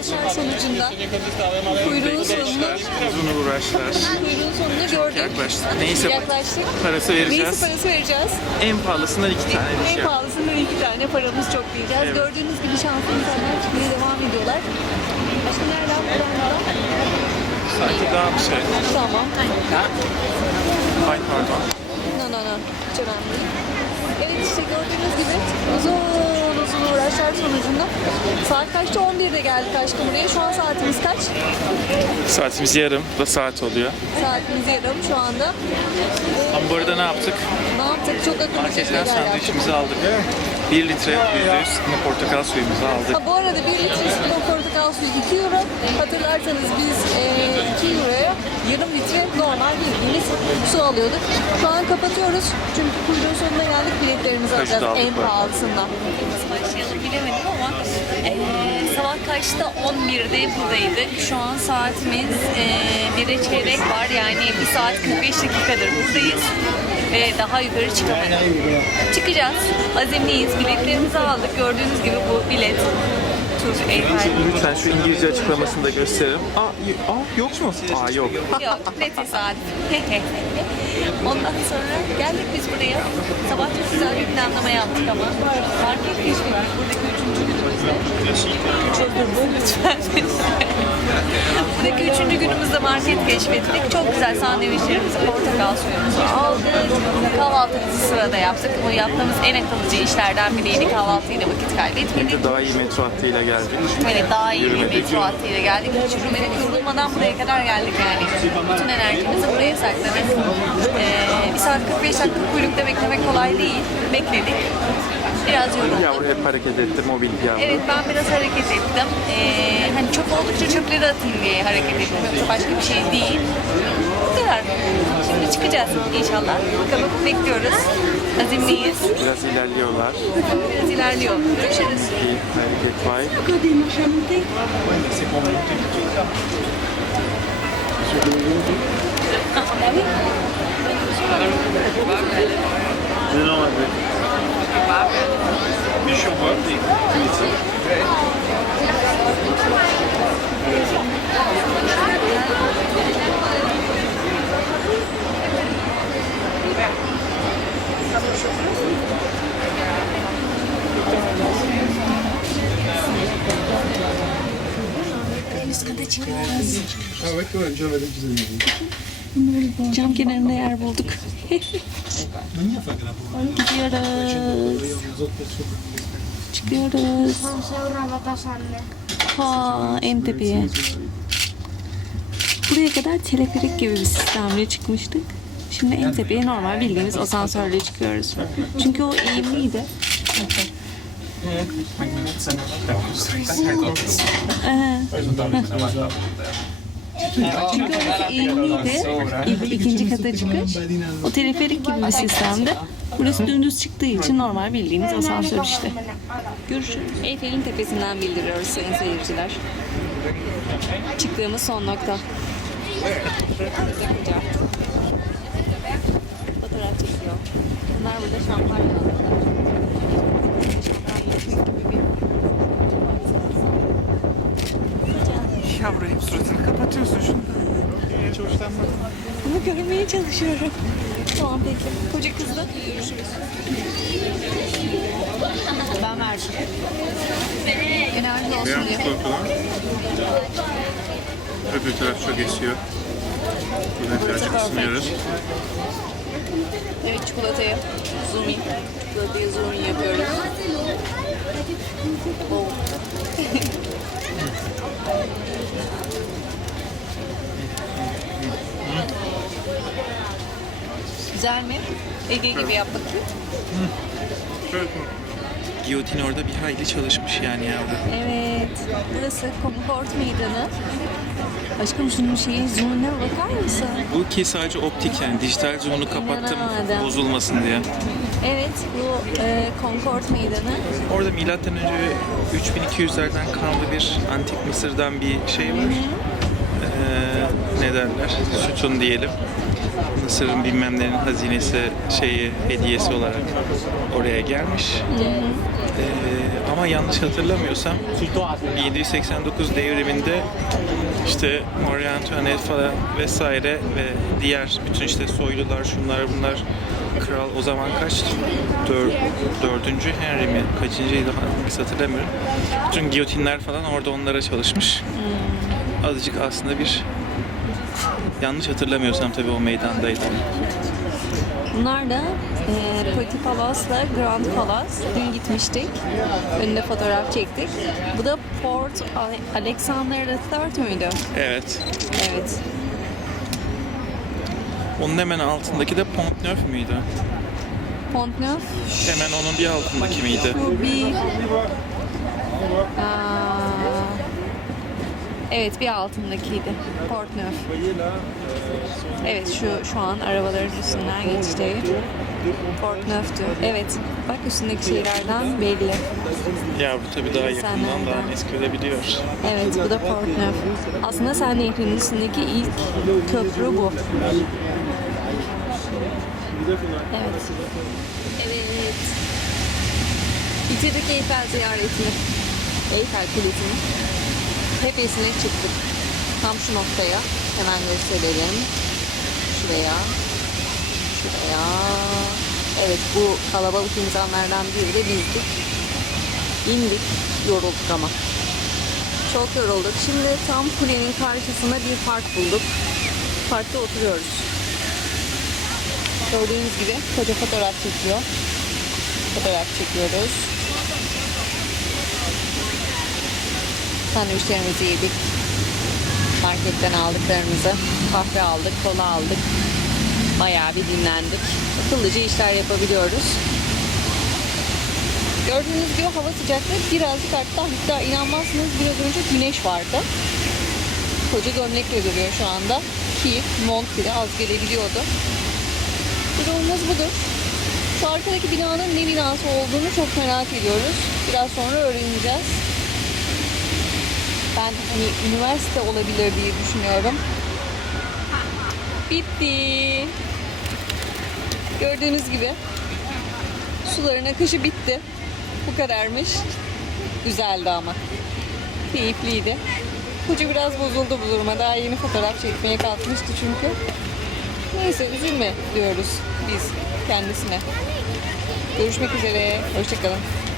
uğraşlar sonucunda kuyruğun sonunu, Uzun uğraşlar. kuyruğun sonunu gördük. Yaklaştık. Neyse Yaklaştık. parası Neyse vereceğiz. parası vereceğiz. En pahalısından iki tane bir En şey. pahalısından iki tane paramız çok diyeceğiz. Evet. Gördüğünüz gibi şanslı insanlar çıkmaya devam ediyorlar. Başka nereden buradan Sanki daha bir şey. Tamam. Ay pardon. No no no. Hiç önemli değil. Evet işte gördüğünüz gibi uzun saat kaçta 11'de geldik aşkım buraya. Şu an saatimiz kaç? Saatimiz yarım da saat oluyor. Saatimiz yarım şu anda. Ama bu arada ne yaptık? Ne yaptık? Çok akıllı Marketten sandviçimizi aldık. 1 litre %100 sıkma portakal suyumuzu aldık. Ha, bu arada bir litre sıkma portakal suyu 2 euro. Hatırlarsanız biz e, 2 euroya yarım litre normal bildiğimiz su alıyorduk. Şu an kapatıyoruz. Çünkü kuyruğun sonuna geldik. Biletlerimizi Kaçta alacağız en pahalısından. başlayalım bilemedim ama eee, sabah kaçta 11'de buradaydık. Şu an saatimiz eee 1'e çeyrek var yani 1 saat 45 dakikadır buradayız ve daha yukarı çıkamadık. Çıkacağız. Azimliyiz. Biletlerimizi aldık. Gördüğünüz gibi bu bilet. Lütfen şu İngilizce açıklamasını da gösterelim. Aa, aa yok mu? Aa yok. Yok ne tesadüf. Ondan sonra geldik biz buraya. Sabah çok güzel bir planlama yaptık ama. Market keşfettik buradaki üçüncü günümüzde. Lütfen. buradaki üçüncü günümüzde market keşfettik. Çok güzel sandviçlerimizi, portakal suyumuzu aldık. Kahvaltımızı sırada yaptık. Bu yaptığımız en akıllıca işlerden biriydi. Kahvaltıyla vakit kaybetmedik. Daha iyi metro hattıyla geldik. Böyle daha iyi bir Yürümedik. hattıyla geldik. Hiç yürümedik, yorulmadan buraya kadar geldik yani. Bütün enerjimizi buraya sakladık. Ee, bir saat 45 dakika kuyrukta beklemek kolay değil. Bekledik. Biraz yorulduk. Yavru hep hareket etti, mobil yavru. Evet ben biraz hareket ettim. Ee, hani çöp oldukça çöpleri atayım diye hareket ettim. Yoksa başka bir şey değil. Bu kadar. Şimdi çıkacağız inşallah. Bakalım bekliyoruz. Biraz ilerliyorlar. Biraz ilerliyor. Görüşürüz. Bir hareket var. Cam kenarında yer bulduk. Gidiyoruz. Çıkıyoruz. Ha en tepeye. Buraya kadar teleferik gibi bir sistemle çıkmıştık. Şimdi en tepeye normal bildiğimiz asansörle çıkıyoruz. Çünkü o eğimliydi. Ee, Çünkü orası eğimliydi. İlk, ikinci kata çıkış. O teleferik gibi bir sistemde. Burası dümdüz çıktığı için normal bildiğimiz asansör işte. Görüşürüz. Eyfel'in tepesinden bildiriyoruz sayın seyirciler. Çıktığımız son nokta. Fotoğraf çekiyor. Bunlar burada şampanya alıyorlar. Şampanya gibi bir Yavru hep suratını kapatıyorsun şunu. Hiç hoşlanmadım. Bunu görmeye çalışıyorum. Tamam peki. Koca kızla görüşürüz. Ben verdim. Enerji olsun diye. Öbür taraf çok esiyor. Buradan birazcık ısınıyoruz. Evet çikolatayı zoom in. Çikolatayı zoom in yapıyoruz. Oh. Güzel mi? Ege gibi yap bakayım. Giyotin orada bir hayli çalışmış yani yavru. Evet. Burası Concord Meydanı. Aşkım şunun şeyi zoom'una bakar mısın? Bu ki sadece optik yani dijital zoom'unu kapattım İnanamadım. bozulmasın diye. Evet bu e, Concord Meydanı. Orada milattan önce 3200'lerden kalma bir antik Mısır'dan bir şey var. Ee, ne derler? Sütun diyelim. Mısır'ın bilmem hazinesi şeyi hediyesi olarak oraya gelmiş. Ee, Ama yanlış hatırlamıyorsam 1789 devriminde işte Marie Antoinette falan vesaire ve diğer bütün işte soylular şunlar bunlar kral o zaman kaç? Dör, dördüncü Henry mi? Kaçıncıydı hangisi hatırlamıyorum. Bütün giyotinler falan orada onlara çalışmış. Azıcık aslında bir yanlış hatırlamıyorsam tabii o meydandaydı. Bunlar da e, Petit Palace'la Grand Palace. Dün gitmiştik. Önünde fotoğraf çektik. Bu da Port Ale- Alexander III müydü? Evet. Evet. Onun hemen altındaki de Pont Neuf müydü? Pont Neuf. Hemen onun bir altındaki miydi? Bu bir... Aa, evet bir altındakiydi. Port Neuf. Evet şu şu an arabaların üstünden geçti. Port Neuf'tü. Evet. Bak üstündeki şeylerden belli. Ya bu tabii daha yakından daha net görebiliyor. Evet bu da Port Neuf. Aslında Sen Nehri'nin üstündeki ilk köprü bu. Evet. Evet. Bitirdik Eyfel ziyaretini. Eyfel Kulesi'nin tepesine çıktık. Tam şu noktaya. Hemen gösterelim. Şuraya. Şuraya. Evet bu kalabalık insanlardan biri de bizdik. İndik. Yorulduk ama. Çok yorulduk. Şimdi tam kulenin karşısında bir park bulduk. Parkta oturuyoruz. Gördüğünüz gibi koca fotoğraf çekiyor. Fotoğraf çekiyoruz. Sandviçlerimizi yedik. Marketten aldıklarımızı. Kahve aldık, kola aldık. Bayağı bir dinlendik. Akıllıca işler yapabiliyoruz. Gördüğünüz gibi hava sıcaklığı birazcık arttı. Hatta inanmazsınız biraz önce güneş vardı. Koca gömlekle duruyor şu anda. Ki mont bile az gelebiliyordu. Durumumuz budur. Şu arkadaki binanın ne binası olduğunu çok merak ediyoruz. Biraz sonra öğreneceğiz. Ben hani üniversite olabilir diye düşünüyorum. Bitti. Gördüğünüz gibi suların akışı bitti. Bu kadarmış. Güzeldi ama. Keyifliydi. Koca biraz bozuldu bu duruma. Daha yeni fotoğraf çekmeye kalkmıştı çünkü. Neyse üzülme diyoruz biz kendisine. Görüşmek üzere. Hoşçakalın.